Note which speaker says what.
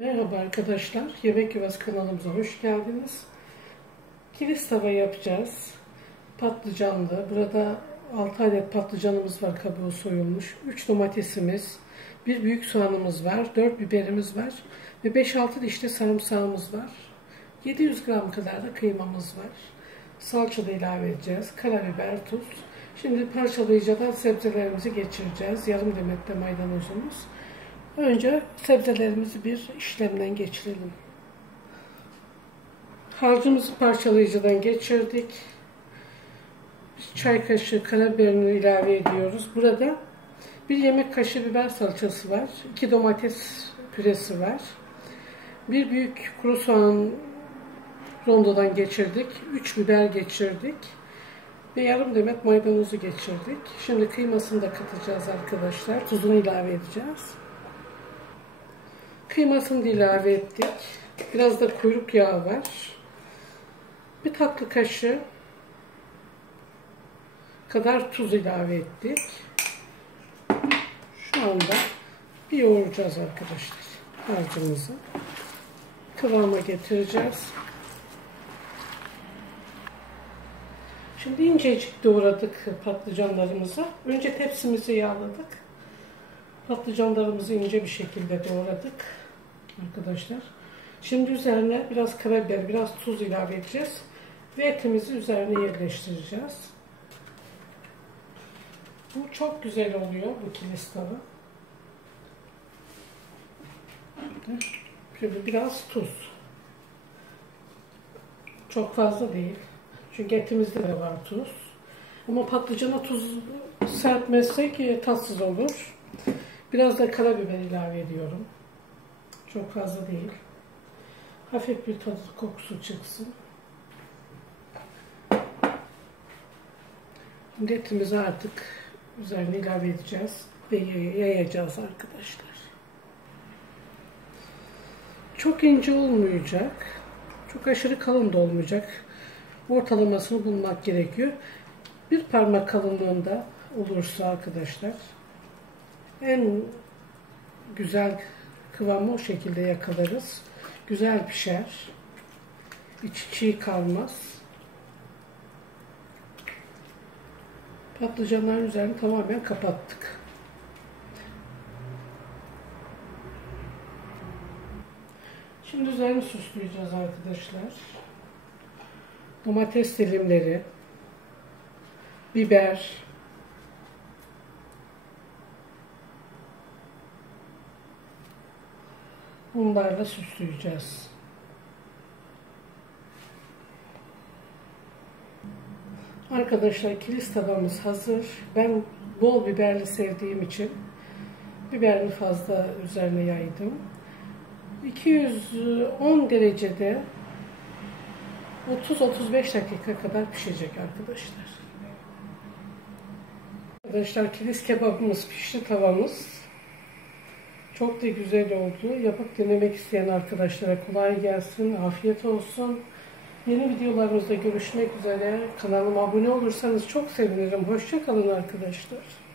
Speaker 1: Merhaba arkadaşlar, Yemek Yuvası kanalımıza hoş geldiniz. Kilis tava yapacağız. Patlıcanlı. Burada 6 adet patlıcanımız var, kabuğu soyulmuş. 3 domatesimiz, bir büyük soğanımız var, 4 biberimiz var ve 5-6 diş de sarımsağımız var. 700 gram kadar da kıymamız var. Salça da ilave edeceğiz. Karabiber, tuz. Şimdi parçalayıcıdan sebzelerimizi geçireceğiz. Yarım demet de maydanozumuz. Önce sebzelerimizi bir işlemden geçirelim. Harcımızı parçalayıcıdan geçirdik. Bir çay kaşığı karabiberini ilave ediyoruz. Burada bir yemek kaşığı biber salçası var. iki domates püresi var. Bir büyük kuru soğan rondodan geçirdik. Üç biber geçirdik. Ve yarım demet maydanozu geçirdik. Şimdi kıymasını da katacağız arkadaşlar. Tuzunu ilave edeceğiz. Kıymasını da ilave ettik. Biraz da kuyruk yağı var. Bir tatlı kaşığı kadar tuz ilave ettik. Şu anda bir yoğuracağız arkadaşlar harcımızı. Kıvama getireceğiz. Şimdi incecik doğradık patlıcanlarımızı. Önce tepsimizi yağladık. Patlıcanlarımızı ince bir şekilde doğradık arkadaşlar. Şimdi üzerine biraz karabiber, biraz tuz ilave edeceğiz. Ve etimizi üzerine yerleştireceğiz. Bu çok güzel oluyor bu kilis tava. Şimdi biraz tuz. Çok fazla değil. Çünkü etimizde de var tuz. Ama patlıcana tuz serpmezsek tatsız olur. Biraz da karabiber ilave ediyorum. Çok fazla değil. Hafif bir tadı kokusu çıksın. Şimdi etimizi artık üzerine ilave edeceğiz ve yayacağız arkadaşlar. Çok ince olmayacak. Çok aşırı kalın da olmayacak. Ortalamasını bulmak gerekiyor. Bir parmak kalınlığında olursa arkadaşlar en güzel kıvamı o şekilde yakalarız. Güzel pişer. İçi çiğ kalmaz. Patlıcanların üzerini tamamen kapattık. Şimdi üzerini süsleyeceğiz arkadaşlar. Domates dilimleri, biber, Bunlarla süsleyeceğiz. Arkadaşlar kilis tabağımız hazır. Ben bol biberli sevdiğim için biberini fazla üzerine yaydım. 210 derecede 30-35 dakika kadar pişecek arkadaşlar. Arkadaşlar kilis kebabımız pişti tavamız. Çok da güzel oldu. Yapıp denemek isteyen arkadaşlara kolay gelsin. Afiyet olsun. Yeni videolarımızda görüşmek üzere. Kanalıma abone olursanız çok sevinirim. Hoşçakalın arkadaşlar.